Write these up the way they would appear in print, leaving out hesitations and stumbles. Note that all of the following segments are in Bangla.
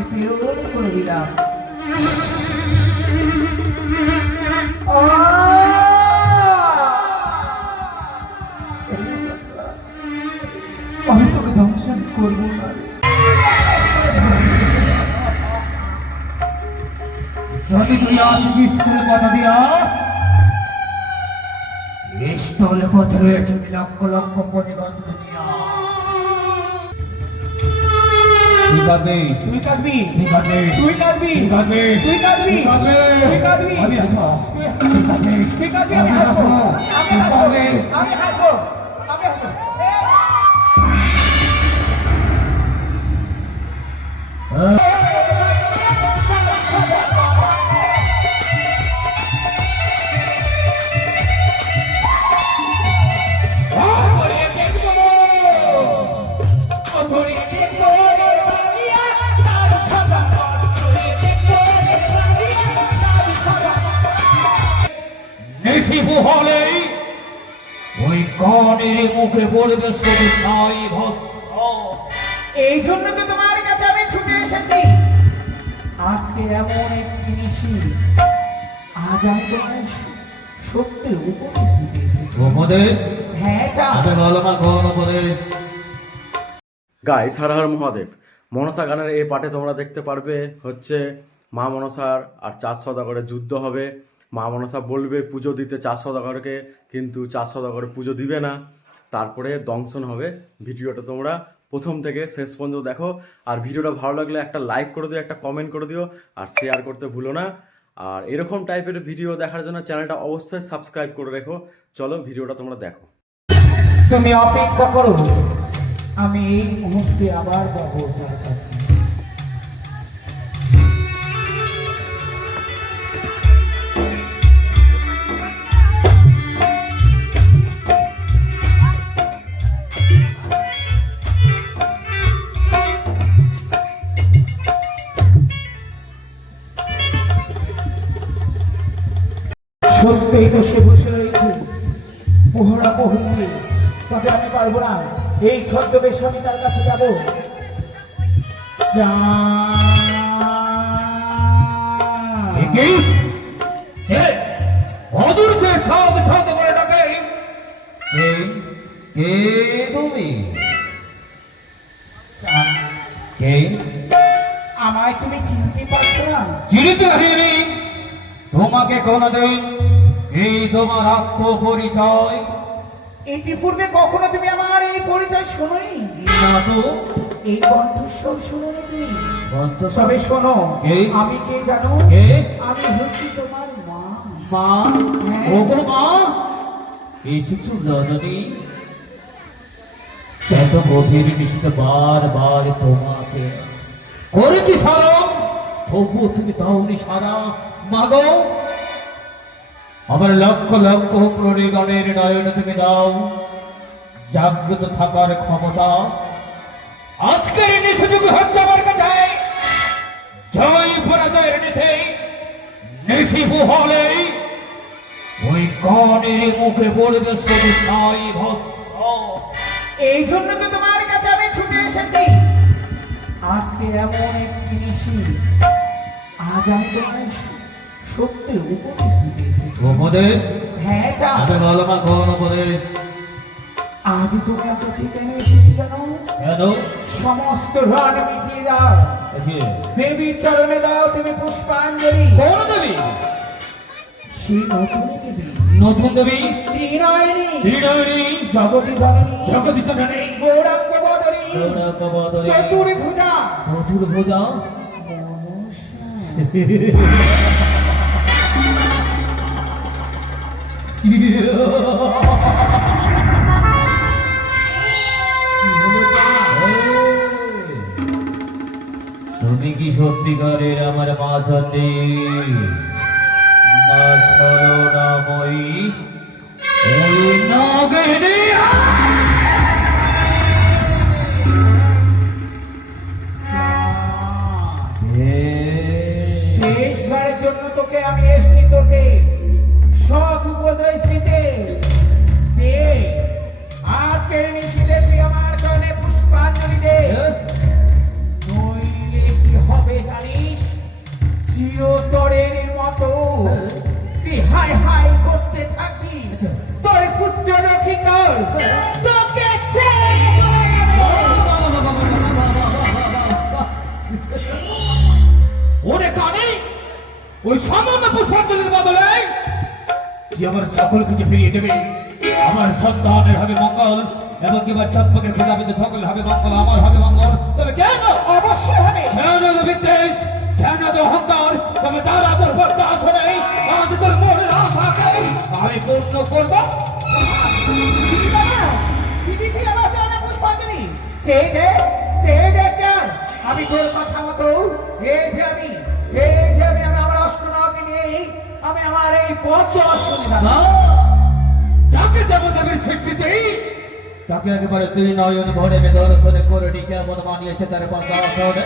আমি প্রেরণ করে দিলাম। আমি তোকে দংশন করবো না। যদি তুই আসিস স্থলে কথা দিয়া, স্থলে পথে রয়েছে লক্ষ লক্ষ পরিগণ দুনিয়া। তুই কাঁদবি, তুই কাঁদবি, তুই কাঁদবি, তুই কাঁদবি, তুই কাঁদবি, তুই কাঁদবি, তুই কাঁদবি, আমি হাসবো, তুই কাঁদবি, তুই কাঁদবি, আমি হাসবো, আমি হাসবো, আমি হাসবো, আমি হাসবো। হলেই ওই কনের মুখে পড়বে শুধু ছাই ভস্ম। এই জন্য তো তোমার কাছে আমি ছুটে এসেছি। আজকে এমন একটি নিশি, আজ আমি তোমার সত্যের উপদেশ দিতে এসেছি। উপদেশ? হ্যাঁ, বলো না কোন উপদেশ? গাইস, হর হর মহাদেব। মনসা গানের এই পার্টে তোমরা দেখতে পারবে হচ্ছে মা মনসার আর 4 সওদাগরের যুদ্ধ হবে। মা মনসা বলবে পুজো দিতে 4 সওদাগরকে, কিন্তু 4 সওদাগর পুজো দিবে না। তারপরে দংশন হবে। ভিডিওটা তোমরা প্রথম থেকে শেষ পর্যন্ত দেখো। আর ভিডিওটা ভালো লাগলে একটা লাইক করে দিও, একটা কমেন্ট করে দিও, আর শেয়ার করতে ভুলো না। আর এরকম টাইপের ভিডিও দেখার জন্য চ্যানেলটা অবশ্যই সাবস্ক্রাইব করে রেখো। চলো ভিডিওটা তোমরা দেখো। তুমি অপেক্ষা করো, আমি এই মুহূর্তে আবার যাবো তার কাছে। সত্যিই তো সে বসে রয়েছে মোহরা বহুকে, তবে আমি পারবো না। এই ছদ্মবেশ আমি তার কাছে যাবো। অদূর যে ছাদ ছাদ করে ডাকে, কে তুমি? কে? আমায় তুমি চিনতে পারছো না? চিনিতে পারিনি তোমাকে কোনদিন। এই তোমার আত্মপরিচয়? ইতিপূর্বে কখনো তুমি আমার এই পরিচয় শোনোনি? না তো। এই কণ্ঠস্বর শোনোনি তুমি? কণ্ঠস্বর? তবে শোনো, এই? আমি কে জানো? কে? আমি হচ্ছি তোমার মা। মা? হ্যাঁ। ও গো মা, এসেছো জননী? এত গভীর নিশিতে বারবার তোমাকে করেছি স্মরণ, তবুও তুমি দাওনি সারা। মাগো, আমার লক্ষ লক্ষ প্রণীগণের নয়নে তুমি দাও জাগ্রত থাকার ক্ষমতা। আজকের নিশুযোগ হচ্ছে আমার কাছে জয় পরাজয়ের নিশে। নিশিভু হলেই ওই কনের মুখে পড়বে শুধু ছাই ভস্ম। এই জন্য তো তোমার কাছে আমি ছুটে এসেছি। আজকে এমন একটি নিশি, আজ আমি তোমার সত্যের উপদেশ দিতে এসেছি। উপদেশ? হ্যাঁ, বলো না কোন উপদেশ? আদি তুমি এত ঠিকানা এসেছি কেন? কেন? সমস্ত রান মিটিয়ে দাও, দেবীর চরণে দাও তুমি পুষ্পাঞ্জলি। কোন দেবী? সেই নতুন দেবী। নতুন দেবী? ত্রিনয়নী, ত্রিনয়নী, জগতি জননী, জগতি জননী, গৌরাঙ্গ বদনী, গৌরাঙ্গ বদনী, চতুর্ভুজা, চতুর্ভুজা, তুমি কি সত্যিকারের আমার মা চন্ডী না ছলনাময়ী ওই নাগিনী? শেষবারের জন্য তোকে আমি এসছি, তোকে সৎ উপদেশ দিতে। আজকের নিশিতে তুই আমার চরণে পুষ্পাঞ্জলি দে, নইলে কি হবে চিরতরের মতো তুই হাই হাই করতে থাকি আচ্ছা। তোর পুত্র লক্ষিতর তোকে ছেড়ে চলে যাবে। ওরে কানে ওই সামান্য পুষ্পাঞ্জলির বদলে যে আমার সকল কিছু ফিরিয়ে দেবে, আমার সন্তানের হবে মঙ্গল এবং এবার চম্পকের প্রজাপতি সকল হবে মঙ্গল, আমার হবে মঙ্গল। তবে কেন? অবশ্যই হবে। কেন তো বিদ্বেষ, কেন তো অহংকার, তবে তার আদর বরদাস্ত নেই। আজ তোর মনের আশাকে আমি পূর্ণ করবো। দিদি ছিল আমার চরণে পুষ্পাঞ্জলি। চেয়ে দেখ কেন? আমি তোর কথা মতো এই যে আমি আমার অষ্টনকে নিয়ে আমি আমার এই পদ্ম আসনে না, যাকে দেবদেবীর স্বীকৃতি তাকে একেবারে দুই নয়ন ভরে দর্শনে করে কেমন মানিয়েছে তার পাশে আসনে।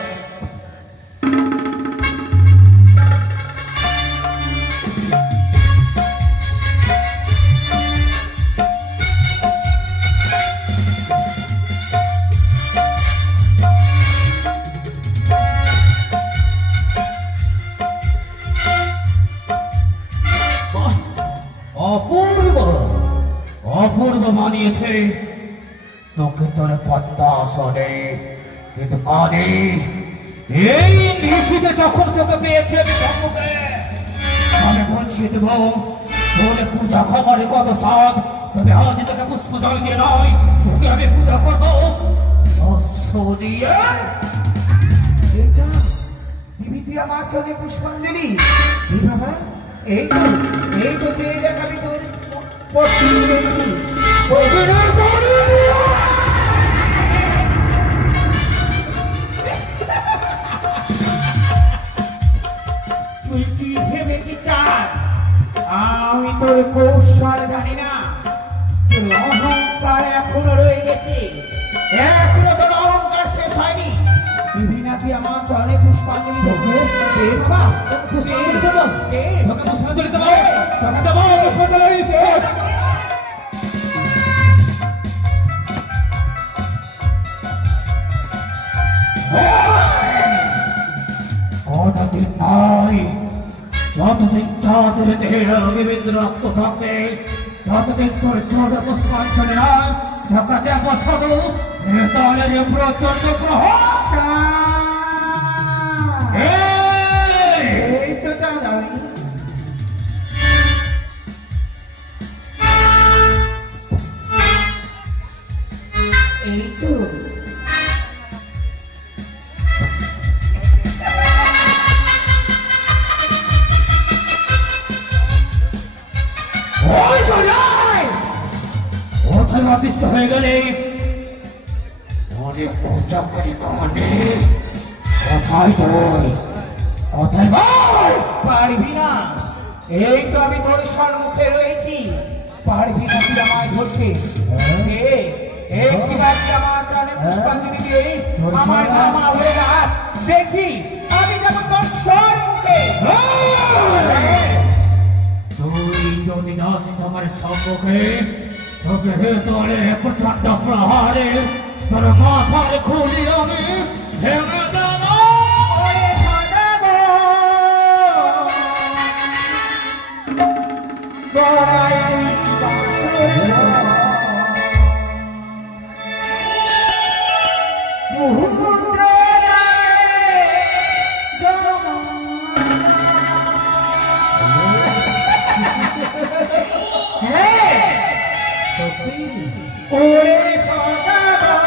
অপূর্ব অপূর্ব মানিয়েছে তোকে তোর পদ্মাসনে, কিন্তু কানে এই নিশিতে যখন তোকে পেয়েছে আমি সম্মুখে আমি বলছি দেব তোর পূজা খাবারে কত স্বাদ, তবে আজ তোকে পুষ্প জল দিয়ে নয়, তোকে আমি পূজা করবো শস্য দিয়ে। এই যা দিদি তুই আমার চরণে পুষ্পাঞ্জলি। এই বাবা এই তো চেয়ে দেখ আমি তোর পদ্ম দিয়েছি। অভিনয় করি। তুই কি ভেবেছিস চাঁদ আমি তোর কৌশল জানি না? তোর অহংকার এখনো রয়ে গেছে, এখনো তোর অহংকার শেষ হয়নি। দিদি নাকি আমার চরণে পুষ্পাঞ্জলি দেবে। এ বাবা পুষ্পাঞ্জলি দেবো, তোকে পুষ্পাঞ্জলি দেবো, তোকে দেবো পুষ্পাঞ্জলি। অনেকদিন নয়, যতদিন চাঁদের দেহের বিভিন্ন রক্ত থাকে ততদিন তোর চোখে পুষ্পাঞ্জলি নয়, তোকে দেবো শুধু দলের প্রচন্ড গ্রহ। এই তো চাঁদ আমি এই তো ওই চলে আয়। ওঠার অদৃশ্য হয়ে গেলে অনেক খোঁজা করে কানে কোথায় তুই, কোথায় বল? পারবি না। এই তো আমি তোর সম্মুখে রয়েছি, পারবি না তুই আমায় ধরতে। একটিবার তুই আমার চরণে পুষ্পাঞ্জলি দিয়ে আমার নামা হয়ে যা, দেখবি আমি যাবো তোর সম্মুখে। তুই যদি যাচ্ছিস আমার সম্মুখে, তোকে হেতলে প্রচন্ড প্রহারে তোর মাথার খুলি আমি ভেঙে দেবো। ওরে সদাগর, গড়াই বাঁশরে মুহুদ্র ওরে সদাগর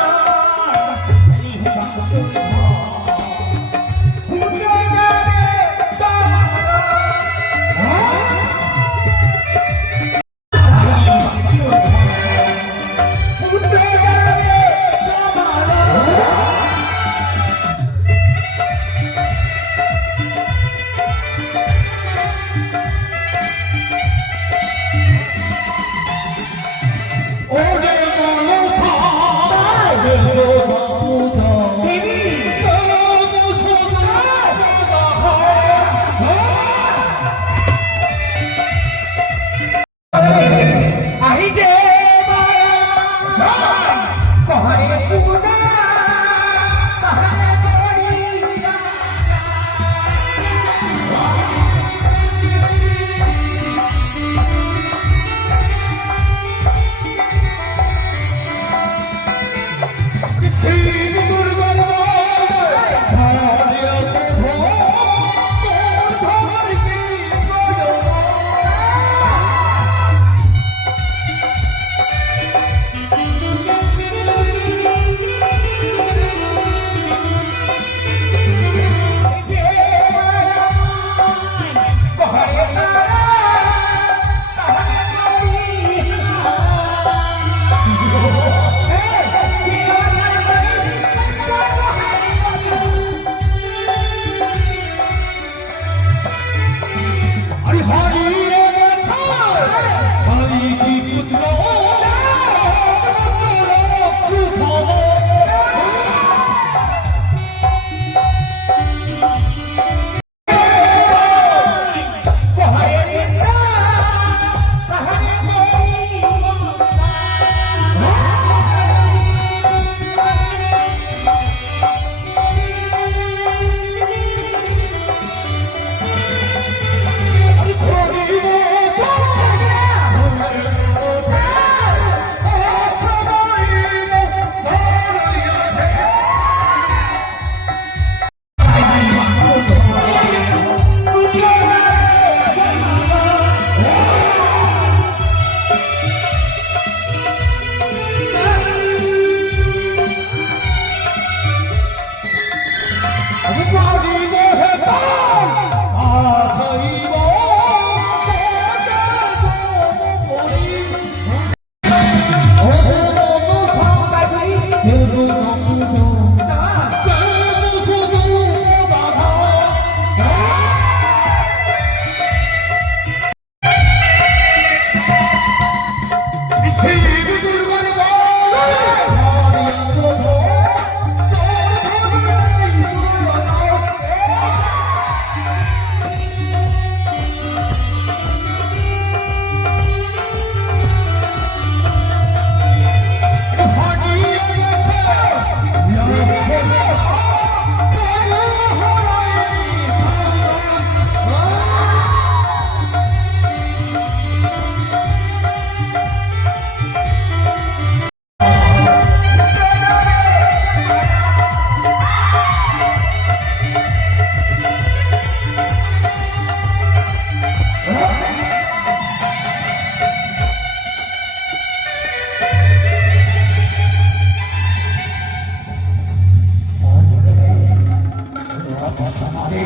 কালে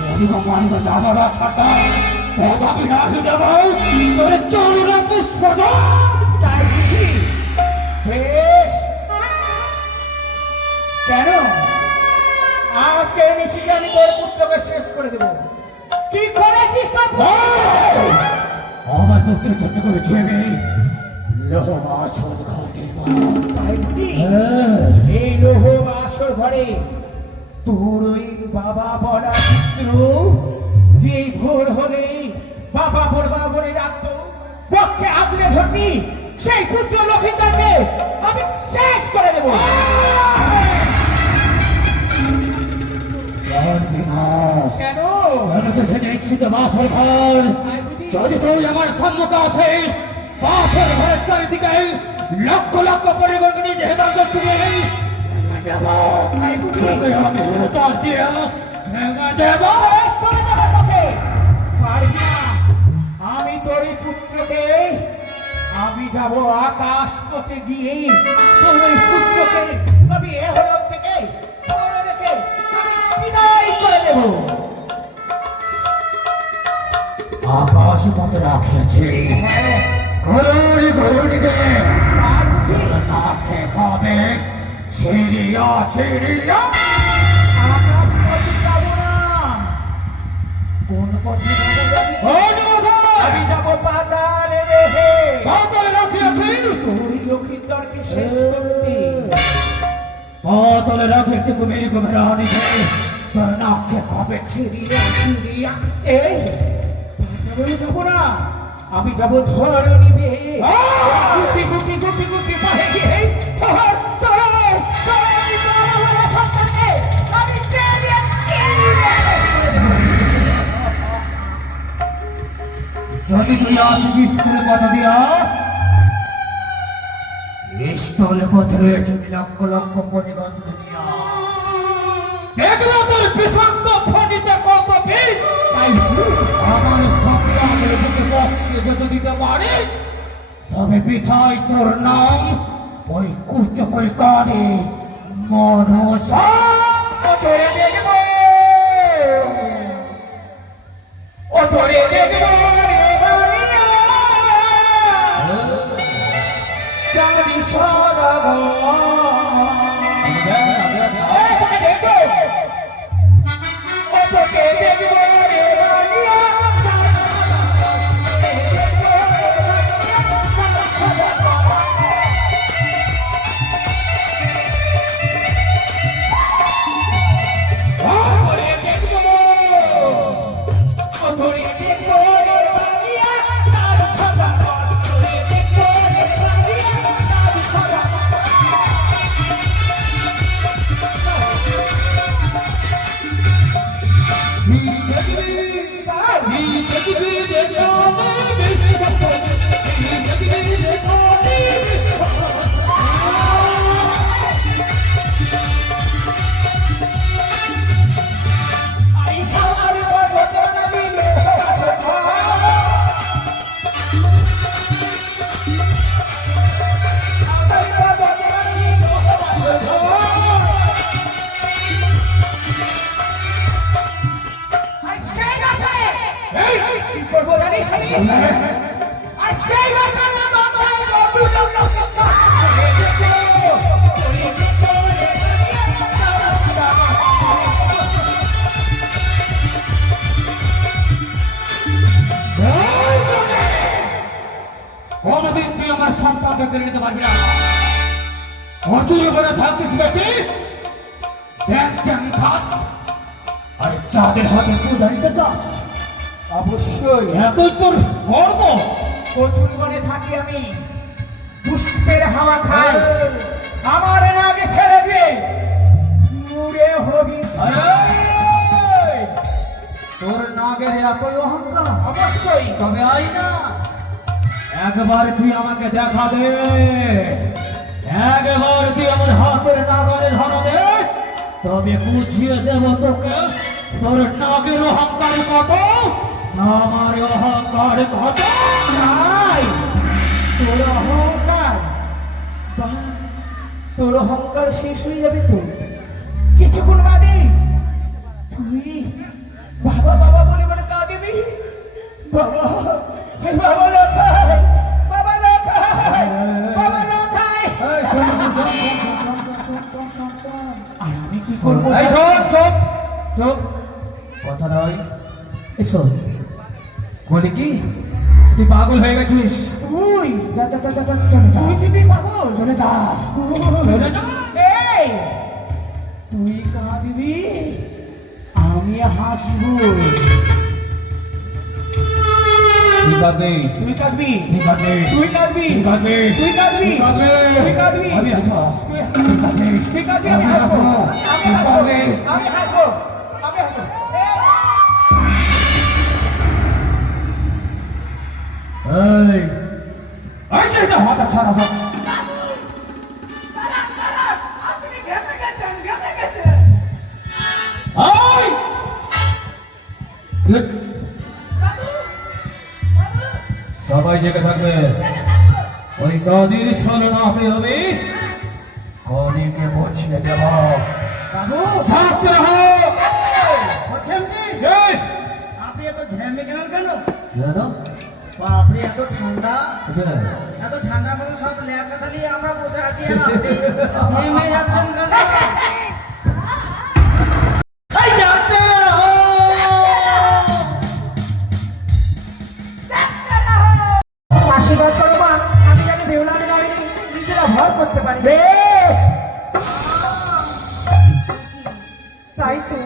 মধুমানিক যাবার আশাটা তথাপি রাখি দেব তোরে চরণে পুষ্প তাই বুঝি? বেশ, কেন আজকে নিশিকে আমি তোর পুত্রকে শেষ করে দেব। কি করেছিস তা বল। আমার পুত্রের জন্য করেছি আমি লৌহ আসল ঘর নির্মাণ। তাই বুঝি? হ্যাঁ। এই লোহ বাসর ঘরে তোর ওই বাবা বলা পুত্র যে ভোর হলে বাবা বলবা বলে ডাকতো, পক্ষে আগুনে ধরবি, সেই পুত্র লক্ষিন্দরকে আমি শেষ করে দেব। কেন? আমি তো সে দেখছি তো বাসর ঘর। তাই বুঝি? যদি তুই আমার সম্মুখে আসিস বাসর ঘরের চারিদিকে লক্ষ লক্ষ পরিকল্পনা যে হেদার করতে তাই বুঝি? শেষ করে দেব তোকে। পারবি না। আমি তোর এই পুত্রকে আমি যাব আকাশ পথে গিয়ে তোর ওই পুত্রকে আমি এহলোক থেকে ধরে রেখে আমি বিদায় করে দেব। আকাশ পথে রাখিয়েছি হ্যাঁ, গরুড়ি গরুড়িকে তাই বুঝি? নাকে খাবে ছিড়িয়া ছিড়িয়া আকাশ পথে যাব না। কোন পথে যাবো জানি? আমি যাব পাতালে রেখে পাতালে রাখিয়েছি তোর লক্ষিন্দরকে শেষ করতে। পাতালে রাখিয়েছি কুমির কুমিরানিকে তোর নাকে খাবে ছিড়িয়া ছিড়িয়া এই পাতালে যাব না, আমি যাব ধরে নিবে। গুটি গুটি গুটি গুটি পায়ে গিয়ে ধর ধর ধর এই বড় সন্তানকে আমি চেয়ে যদি তুই আসিস স্কুলে কথা দিয়া স্থলে পথে রয়েছে লক্ষ লক্ষ পরিগণ দুনিয়া দেখলো তোর বিষাক্ত ফণিতে কত বিষ আমার সঙ্গে আমাদের বুকে বসিয়ে যদি দিতে পারিস তবে পিঠাই তোর নাম ওই কুচকরি কানে মনসা ধরে দেখব, ও ধরে দেখব চাঁদি সদাগর। তোকে দেখবো, ও তোকে দেখবো রে বালিয়া। ধরে দেখবো, ও ধরে দেখবো রে বালিয়া, তার সদাগর। ধরে দেখবো রে বালিয়া, তার সদাগর। কি করবো জানিস আমি? আর সেই বাসানে দরজায় বন্ধু কোনদিন তুই আমার সন্তানকে কেড়ে নিতে পারবি না অচুরে বলে থাকিস বেটি ব্যাংচাং খাস আর চাঁদের হাতে পূজা নিতে চাস অবশ্যই এতই তোর গর্ব প্রচুর মনে থাকি আমি, পুষ্পের হাওয়া খাই, আমার আগে ছেড়ে দিয়ে দূরে হবি। তোর নাগের এতই অহংকার অবশ্যই তবে আই না একবার তুই আমাকে দেখা দে একবার তুই আমার হাতের নাগালে ধরা দে তবে বুঝিয়ে দেব তোকে তোর নাগের অহংকার কত আমার অহংকার কত নাই। তোর অহংকার, বাহ, তোর অহংকার শেষ হয়ে যাবে তো কিছুক্ষণ বাদে। তুই বাবা বাবা বলে বলে কাঁদিবি? বাবা, বাবা লোকাই, বাবা লোকাই, বাবা লোকাই। আর আমি কি করবো? এই শোন, চুপ চুপ, কথা নয়। এই শোন, বলি কি তুই পাগল হয়ে গেছিস? তুই যা যা যা যা যা, চলে যা, তুই পাগল? চলে যা, চলে যা। এই তুই কাঁদবি, আমি হাসবো। তুই কাঁদবি, তুই কাঁদবি, তুই কাঁদবি, তুই কাঁদবি, তুই কাঁদবি, তুই কাঁদবি, তুই কাঁদবি, তুই কাঁদবি, আমি হাসবো, তুই তুই কাঁদবি, তুই কাঁদবি, আমি আমি হাসবো, হাসবো, আমি তুই হাসবো, কাঁদবি। আমি হাসবো, আমি হাসবো। এই এই যে যা মাথা ছাড়া সব। আপনি ঘেমে গেছেন, ঘেমে গেছেন। এই সবাই জেগে থাকবে। ওই কাদির ছলনাতে আমি কাদিকে বুঝিয়ে দেব। বাবু, থাকতে রহো। বলছেন কি? এই, আপনি এত ঘেমে গেলেন কেন? কেন? আপনি এত ঠান্ডা, বুঝে না? এত ঠান্ডার মধ্যে সব ল্যাব কথা নিয়ে আমরা বসে আছি, আর আপনি ঘেমে যাচ্ছেন কেন? এই জানতে রহো। আশীর্বাদ করো মা, আমি যেন বেউলানি নয়নি নিজেরা ভর করতে পারি। বেশ, তাই তো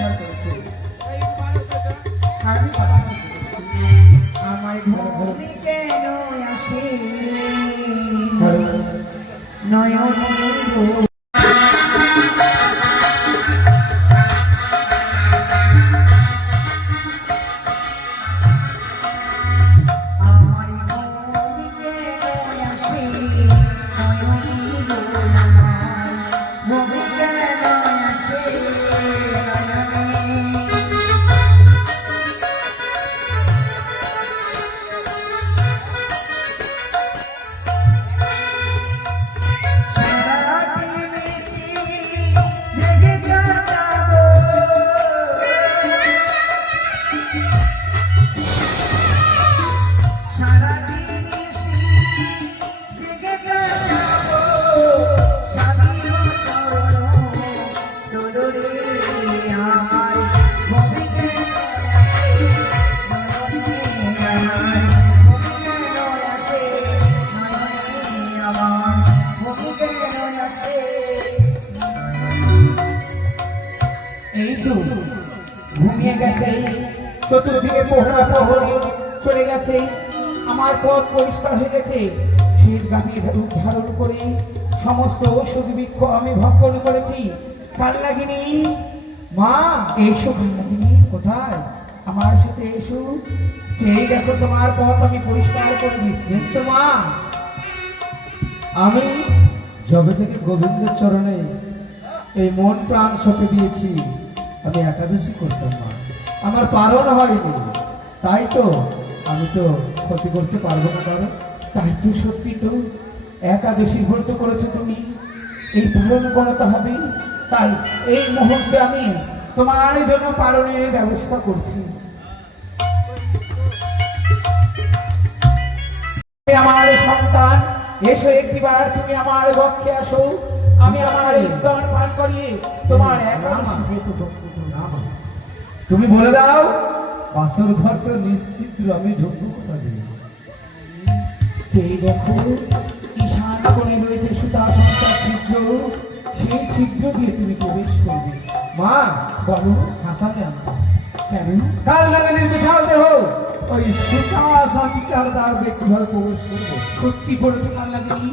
ভর করেছে। আমি কথা শুনছি। আমার ঘুমি কেন আসে নয়নের আমার ঘুমি কেন আসে নয়নের ঘুমি কেন আসে নয়নে। এই তো ঘুমিয়ে গেছে, চতুর্দিকে পোহরা প্রহরী চলে গেছে, আমার পথ পরিষ্কার হয়ে গেছে। শীত গাভীর রূপ ধারণ করে সমস্ত ঔষধ বৃক্ষ আমি ভক্ষণ করেছি। কালনাগিনী মা, এসো কালনাগিনী। কোথায়? আমার সাথে এসো। যেই দেখো তোমার পথ আমি পরিষ্কার করে দিয়েছি। দেখছো মা, আমি যবে থেকে গোবিন্দের চরণে এই মন প্রাণ সঁপে দিয়েছি, আমি একাদশী করতাম না, আমার পালন হয়নি, তাই তো আমি তো ক্ষতি করতে পারবো না কারণ। তাই তো, সত্যি তো, একাদশী ব্রত করেছো তুমি, এই পালন করতে হবে। তাই এই মুহূর্তে আমি তোমার জন্য পালনের ব্যবস্থা করছি। আমার সন্তান, এসো একটিবার তুমি আমার বক্ষে আসো, আমি আমার স্তন পান করিয়ে তোমার একাদশী ব্রত ভক্ত করব। তুমি বলে দাও, বাসর ঘর তো নিশ্চিত আমি ঢুকবো কোথা দিয়ে? যেই দেখো ঈশান কোণে রয়েছে সুতাসনটার ছিদ্র, সেই ছিদ্র দিয়ে তুমি প্রবেশ করবে। মা, বলো, হাসালে আমার কেন? কাল নাগানের বিশাল দেহ ওই সুতা সঞ্চার দ্বার দিয়ে কিভাবে প্রবেশ করবো? সত্যি বলেছো কালনাগিনী,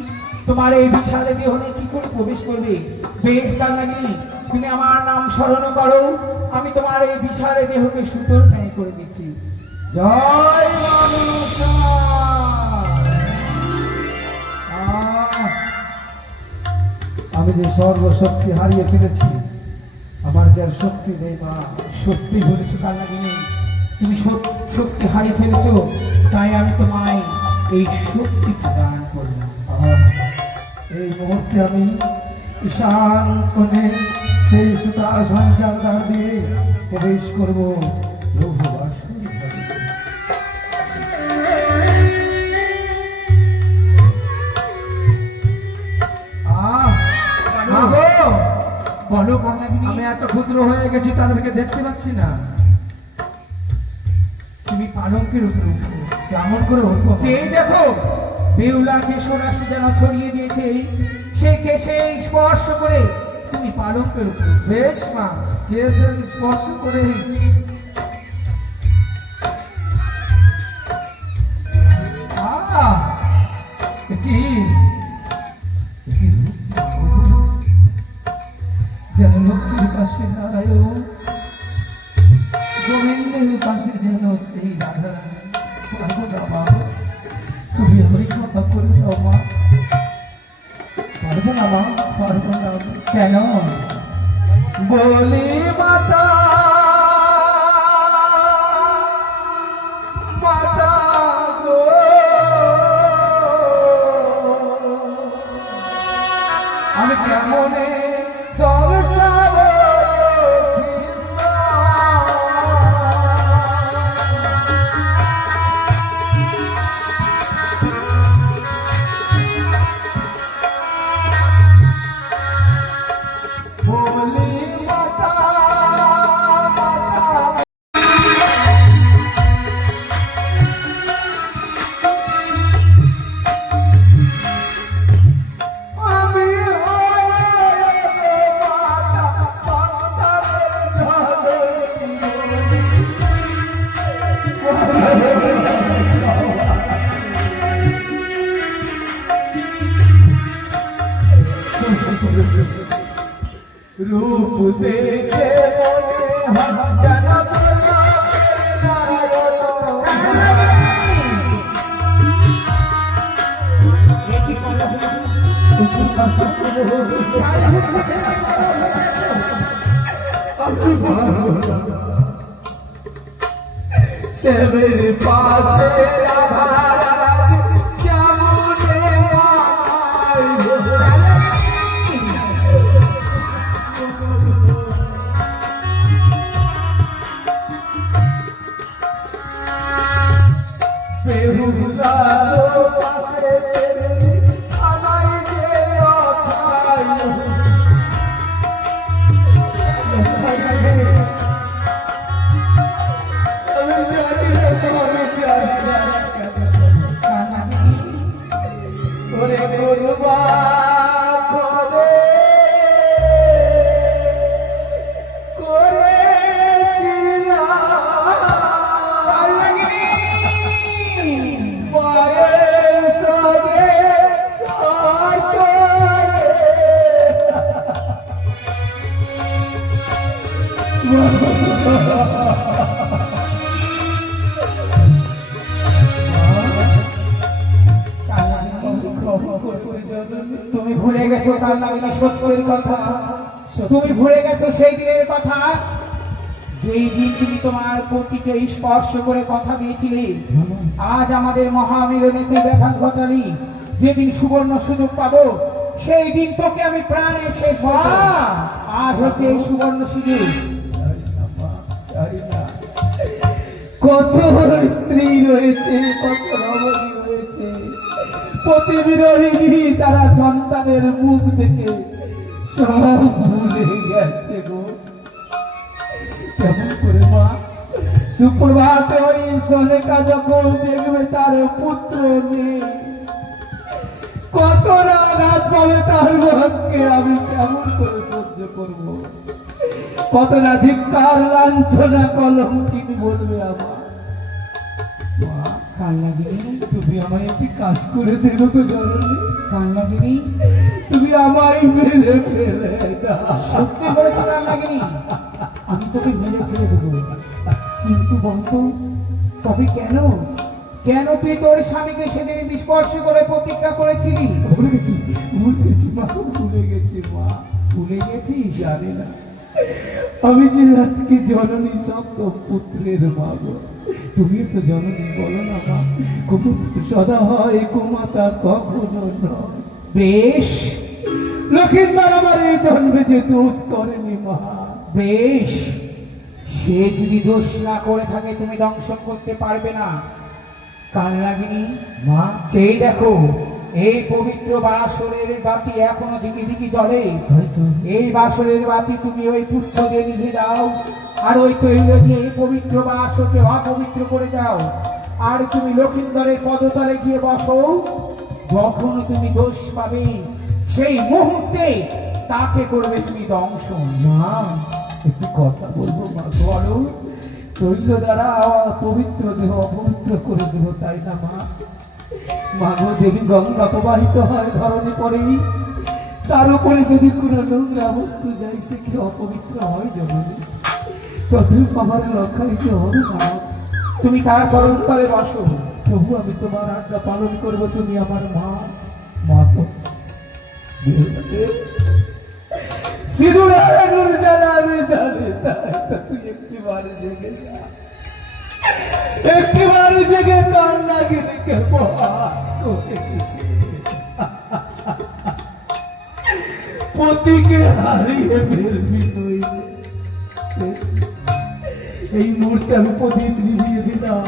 তোমার এই বিশালে দেহ নিয়ে কি করে প্রবেশ করবে? বেশ কালনাগিনী, তুমি আমার নাম স্মরণ করো, আমি তোমার এই বিশালে দেহকে সুতোর ন্যায় করে দিচ্ছি। জয় মনসা। আমি যে সর্বশক্তি হারিয়ে ফেলেছি, আমার যার শক্তি নেই মা। সত্যি বলেছো কালনাগিনী, তুমি শক্তি হারিয়ে ফেলেছো, তাই আমি তোমায় এই শক্তি প্রদান করলাম। এই মুহূর্তে আমি ঈশান কোণে সেই সুতা সঞ্চার দ্বার দিয়ে প্রবেশ করবো প্রভু বাসুদেব। বলো কান্নাগিনি, আমি এত ক্ষুদ্র হয়ে গেছি, তাদেরকে দেখতে পাচ্ছি না। তুমি পালঙ্কের উপরে উঠো। কেমন করে উঠবো? যেই দেখো বেউলাকে সরাসরি যেন ছড়িয়ে দিয়েছে, সেই কেশে স্পর্শ করে তুমি পালঙ্কের উপরে উঠো। বেশ মা, কেসে স্পর্শ করে কি যেন লক্ষ্মীর পাশে নারায়ণ, গোবিন্দের পাশে যেন সেই রাধা পারবো না মা, তুমি হরি কথা করে দাও মা। পারবো না মা, পারবো না। কেন? বলি মাতা মাতা গো, আমি কেমনে দর্শাবো বলি মাতা মাতা। আমি মাতা সন্তানের রূপ দেখে মনে হয় যেন সেবের পাশে রাধা যেমনে বেহুলার পাশে তেরে আনাই যে অথাই ওরে করবা করে মায়ের সঙ্গে তুমি ভুলে গেছো কান্নাগিনি সত্যের কথা। তুমি ভুলে গেছো সেই দিনের কথা, যেই দিন তুমি তোমার পতিকে স্পর্শ করে কথা দিয়েছিলে। আজ আমাদের মহামিলনেতে ব্যাঘাত ঘটালি। যেদিন সুবর্ণ সুযোগ পাবো, সেই দিন তোকে আমি প্রাণে শেষ করব। আজ হচ্ছে এই সুবর্ণ সুযোগ। কত স্ত্রী রয়েছে, কত রমণী রয়েছে, প্রতিবিরোহিনী, তারা সন্তানের মুখ দেখে সব ভুলে গেছে গো। কেমন করে মা সুপ্রভাতে ওই সনেকা যখন দেখবে তার পুত্র নেই, কত রাত পাবে তার মনকে আমি কেমন করে সহ্য করব? কত না ধিক্কার লাঞ্ছনা কলঙ্কিত বলবে আমার। মা কান্নাগিনি, তুমি আমায় একটি কাজ করে দেবে গো জননী। কান্নাগিনি, তুমি আমায় মেরে ফেলে দাও। সত্যি বলেছো কান্নাগিনি, আমি তোকে মেরে ফেলে দেবো। কিন্তু বলতো, তবে কেন? কেন তুই তোর স্বামীকে সেদিন বিস্পর্শ করে প্রতিজ্ঞা করেছিলি? ভুলে গেছি, ভুলে গেছি মা, ভুলে গেছি মা। ভুলে গেছিস? জানি না আমি যে আজকে জননী শব্দ পুত্রের মা গো। তুমি তো জননী বলো না মা, কুপুত্র সদা হয় কুমাতা কখনো নয়। বেশ, লক্ষিন্দর আমার এই জন্মে যে দোষ করেনি মা। বেশ, সে যদি দোষ না করে থাকে তুমি দংশন করতে পারবে না। কাল লাগিনি মা চেয়ে দেখো, এই পবিত্র বাসরের বাতি এখনো দিকে দিকে জ্বলে। হয়তো এই বাসরের বাতি তুমি ওই পুচ্ছ দিয়ে নিভে দাও, আর ওই তৈল দিয়ে এই পবিত্র বাসরকে অপবিত্র করে দাও। আর তুমি লক্ষিন্দরের পদতলে গিয়ে বসো। যখন তুমি দোষ পাবে সেই মুহূর্তে তাকে করবে তুমি দংশন। মা একটু কথা বলবো মা? বলো। তৈল দ্বারা পবিত্র দেহ অপবিত্র করে দেব, তাই না মা? মাগো দেবী গঙ্গা প্রবাহিত হয় ধরণী পরেই, তার উপরে যদি কোনো নোংরা বস্তু যায় সে কি অপবিত্র হয় জননী? তদ্রূপ আমার লক্ষ্য যে হবে না। তুমি তার চরণ তলে বসো। তবু আমি তোমার আজ্ঞা পালন করবো, তুমি আমার মা। মা তো সিঁদুর আলোর জ্বালা আমি জানি, তাই তো তুই একটিবারে জেগে যা, একটিবারে জেগে কান্নাকে দেখে পতিকে হারিয়ে ফেলবি তুই। এই মুহূর্তে আমি প্রদীপ নিভিয়ে দিলাম।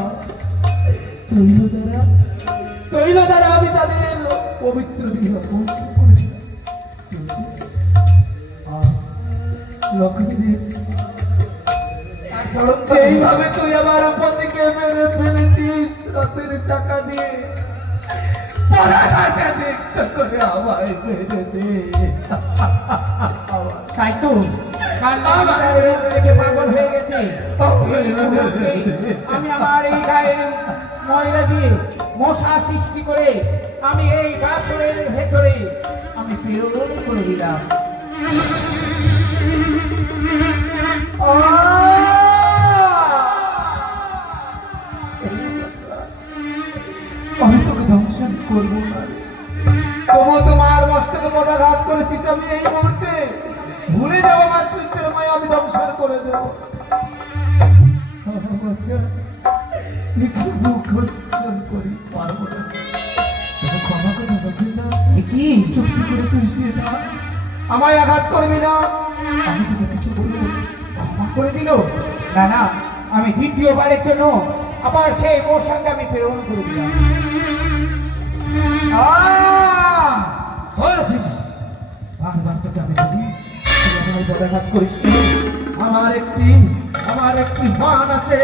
তৈল দ্বারা আমি তাদের পবিত্র দেহ পবিত্র করে দিলাম। লক্ষ্মী, এইভাবে তুই আমার পতিকে মেরে ফেলেছিস রথের চাকা দিয়ে, পরাঘাতে দেখতে করে আমায় মেরে দে। তাই তো কান্না দেখে পাগল হয়ে গেছে। এই মুহূর্তে আমি আমার এই গায়ের ময়লা দিয়ে মশা সৃষ্টি করে আমি এই বাসরের ভেতরে আমি প্রেরণ করে দিলাম। আমি তোকে ধ্বংসন করবো না, তবু তোমার মস্তকে পদাঘাত করেছিস। আমি এই মুহূর্তে ভুলে যাবো মাতৃত্বের মায়, আমি ধ্বংসন করে দেবো। মুখ দর্শন করি পারবো না, তোকে ক্ষমা করে দেবো না। কি চুক্তি করে তুই শুয়ে থাক, আমায় আঘাত করবি না, আমি তোকে কিছু বলবো না। ক্ষমা করে দিল? না না, আমি দ্বিতীয়বারের জন্য আবার সেই মশাকে আমি প্রেরণ করে দিলাম। বারবার তোকে আমি বলি, তুই আমায় পদাঘাত করিস না। আমার একটি মান আছে,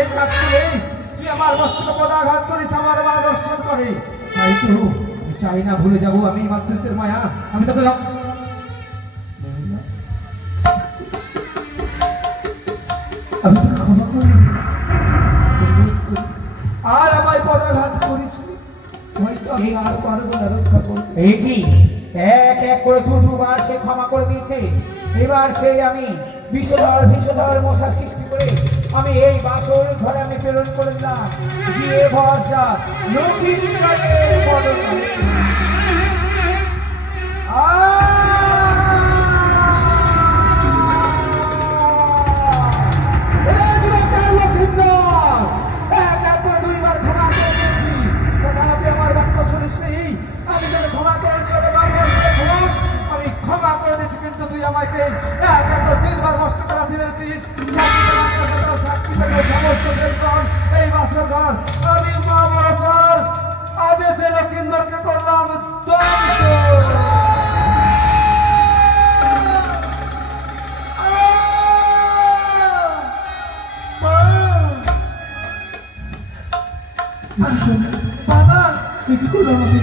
তুই আমার মস্তকে পদাঘাত করিস, আমার মা দর্শন করে। তাই তো চাই না ভুলে যাবো আমি মাতৃত্বের মায়া। আমি তোকে আমি তোকে ক্ষমা করি, আর আমায় পদাঘাত করিস। হয়তো আমি আর পারবো না রক্ষা করতে। এই কি এক এক করে দুবার সে ক্ষমা করে দিয়েছে। এবার সেই আমি বিষধর মশা সৃষ্টি করে আমি এই বাসর ঘরে আমি প্রেরণ করে দিলাম। গিয়ে ভরসা লক্ষ্মীন্দরের পদতলে। কিন্তু তুই আমাকে এক এক করে 3 বার নষ্ট করা দিয়েছিস। সমস্ত এই বাসর ঘর আমি মা মনসার আদেশে লক্ষিন্দরকে করলাম ধ্বংস। বাবা কিছু করো আমাকে,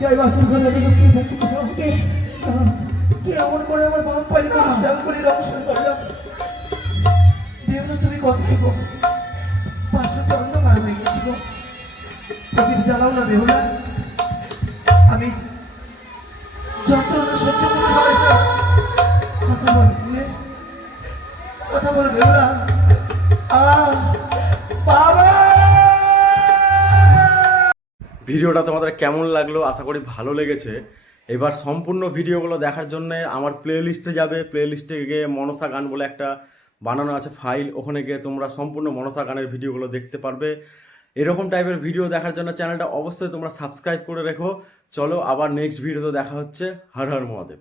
যাই বাসর ঘরে আমি লক্ষ্মী থাকি। কে এমন করে আমার বাপ পালি অনুষ্ঠান করে রংশন করলাম? বেউনা তুমি কথাই বল, পাশে তো অন্ধকার হয়ে গেছিল, প্রদীপ জ্বালাও না বেহুলা। আমি যন্ত্রণা সহ্য করতে পারি না। কথা বল বেহুলা। বাবা, ভিডিওটা তোমাদের কেমন লাগলো আশা করি ভালো লেগেছে। এবার সম্পূর্ণ ভিডিওগুলো দেখার জন্য আমার প্লেলিস্টে যাবে। প্লেলিস্টে গিয়ে মনসা গান বলে একটা বানানো আছে ফাইল, ওখানে গিয়ে তোমরা সম্পূর্ণ মনসা গানের ভিডিওগুলো দেখতে পারবে। এরকম টাইপের ভিডিও দেখার জন্য চ্যানেলটা অবশ্যই তোমরা সাবস্ক্রাইব করে রেখো। চলো আবার নেক্সট ভিডিওতে দেখা হচ্ছে। হর হর মহাদেব।